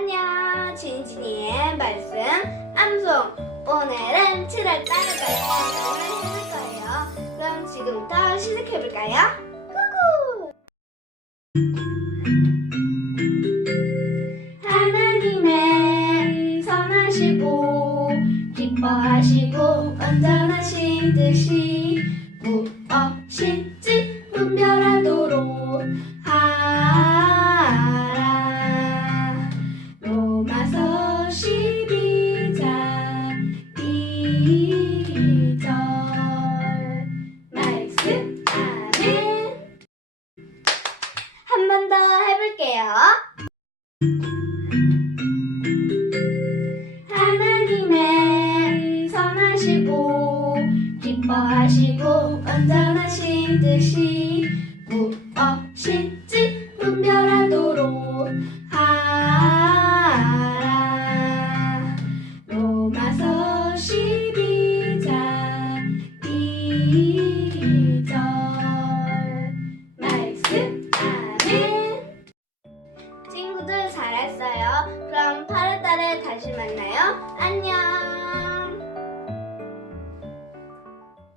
안녕, 진진이의 말씀 암송. 오늘은 7월 달을 말씀을 해볼 거예요. 그럼 지금부터 시작해볼까요? 후후! 하나님의 선하시고 기뻐하시고 온전하신 듯이 한번더 해볼게요. 하나님의 선하시고 기뻐하시고 온전하신 듯이 했어요. 그럼 8월달에 다시 만나요. 안녕.